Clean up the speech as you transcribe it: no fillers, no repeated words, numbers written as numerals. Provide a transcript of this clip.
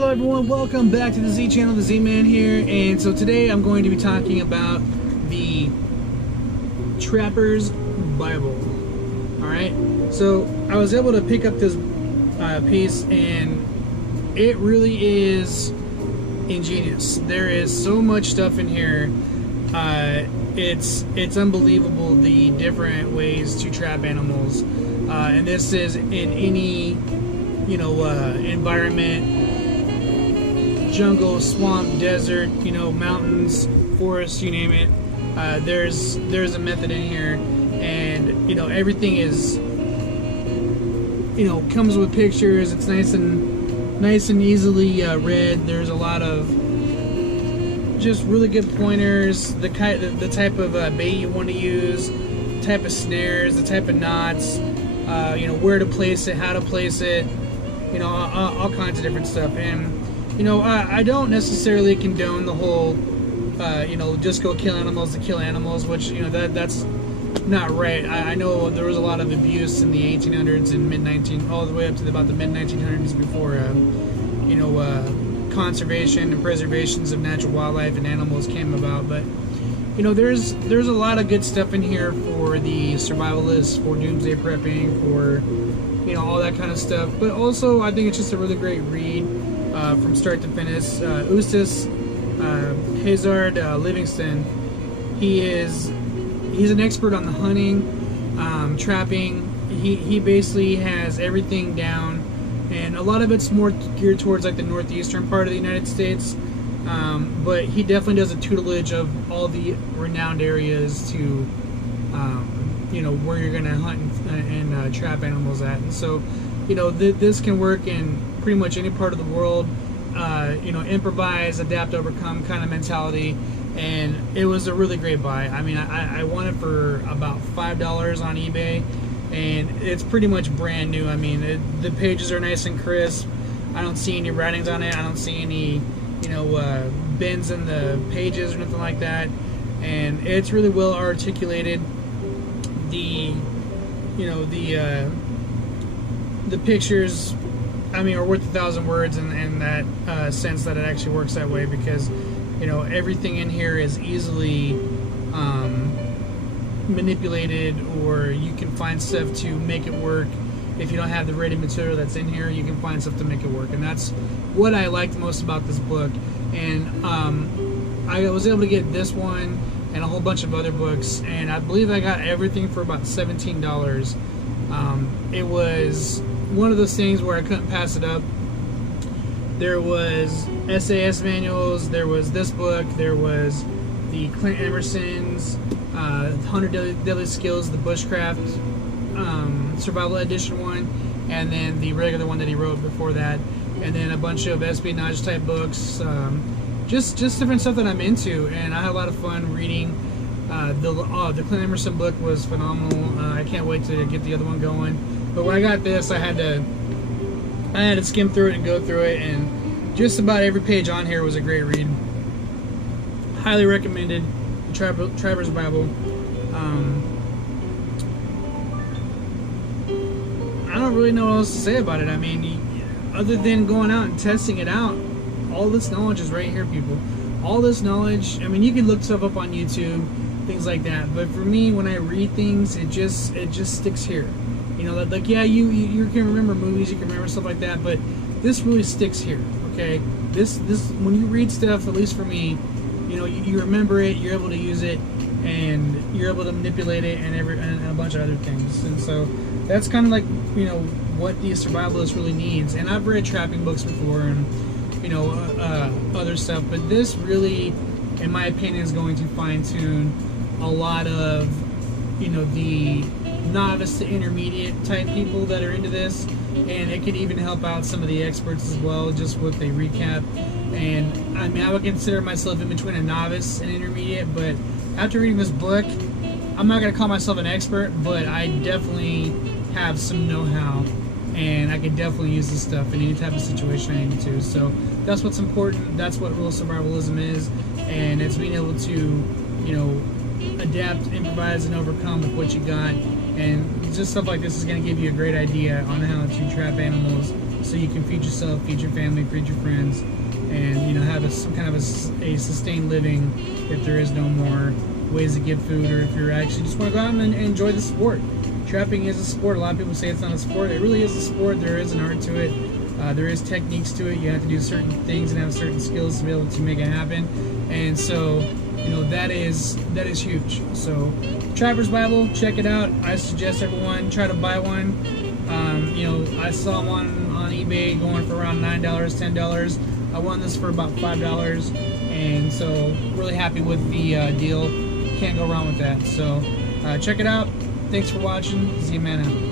Hello everyone, welcome back to the Z channel, the Z-Man here, and so today I'm going to be talking about the Trapper's Bible. Alright, so I was able to pick up this piece and it really is ingenious. There is so much stuff in here. It's unbelievable the different ways to trap animals, and this is in any environment. Jungle, swamp, desert, mountains, forest, you name it. There's a method in here, and everything is comes with pictures. It's nice and easily read. There's a lot of just really good pointers. The type of bait you want to use, the type of snares, the type of knots, where to place it, how to place it, all kinds of different stuff. And I don't necessarily condone the whole, just go kill animals to kill animals, which, that's not right. I know there was a lot of abuse in the 1800s and all the way up to about the mid-1900s before, conservation and preservations of natural wildlife and animals came about. But, there's a lot of good stuff in here for the survivalists, for doomsday prepping, for, all that kind of stuff. But also, I think it's just a really great read. From start to finish. Eustace Hazard Livingston, he's an expert on the hunting, trapping. He basically has everything down, and a lot of it's more geared towards like the northeastern part of the United States, but he definitely does a tutelage of all the renowned areas to where you're gonna hunt and trap animals at. And so this can work in pretty much any part of the world. Improvise, adapt, overcome kind of mentality, and it was a really great buy. I mean, I won it for about $5 on eBay, and it's pretty much brand new. I mean, the pages are nice and crisp. I don't see any writings on it. I don't see any bends in the pages or nothing like that, and it's really well articulated. The pictures, I mean, are worth 1,000 words in that sense that it actually works that way, because everything in here is easily manipulated, or you can find stuff to make it work. If you don't have the ready material that's in here, you can find stuff to make it work, and that's what I liked most about this book. And I was able to get this one and a whole bunch of other books, and I believe I got everything for about $17. It was one of those things where I couldn't pass it up. There was SAS manuals, there was this book, there was the Clint Emerson's 100 Deadly Skills, the Bushcraft Survival Edition one, and then the regular one that he wrote before that, and then a bunch of espionage type books, just different stuff that I'm into, and I had a lot of fun reading. The Clint Emerson book was phenomenal. I can't wait to get the other one going. But when I got this, I had to skim through it and go through it, and just about every page on here was a great read. Highly recommended. Trapper's Bible. I don't really know what else to say about it. I mean, other than going out and testing it out, all this knowledge is right here, people. All this knowledge. I mean, you can look stuff up on YouTube, things like that. But for me, when I read things, it just sticks here. Like, yeah, you can remember movies, you can remember stuff like that, but this really sticks here, okay? This when you read stuff, at least for me, you remember it, you're able to use it, and you're able to manipulate it, and a bunch of other things. And so that's kind of like, what the survivalist really needs. And I've read trapping books before, and other stuff, but this really, in my opinion, is going to fine-tune a lot of, the novice to intermediate type people that are into this, and it could even help out some of the experts as well, just with a recap. And I mean, I would consider myself in between a novice and intermediate, but after reading this book, I'm not going to call myself an expert, but I definitely have some know-how, and I could definitely use this stuff in any type of situation I need to. So that's what's important. That's what real survivalism is, and it's being able to, adapt, improvise, and overcome with what you got. And just stuff like this is going to give you a great idea on how to trap animals so you can feed yourself, feed your family, feed your friends, and you know, have some kind of a sustained living if there is no more ways to get food, or if you're actually just want to go out and enjoy the sport. Trapping is a sport. A lot of people say it's not a sport. It really is a sport. There is an art to it. There is techniques to it. You have to do certain things and have certain skills to be able to make it happen. And so, you know, that is huge. So, Trapper's Bible, check it out. I suggest everyone try to buy one. You know, I saw one on eBay going for around $9, $10. I won this for about $5, and so really happy with the deal. Can't go wrong with that. So check it out. Thanks for watching. Z-Man out.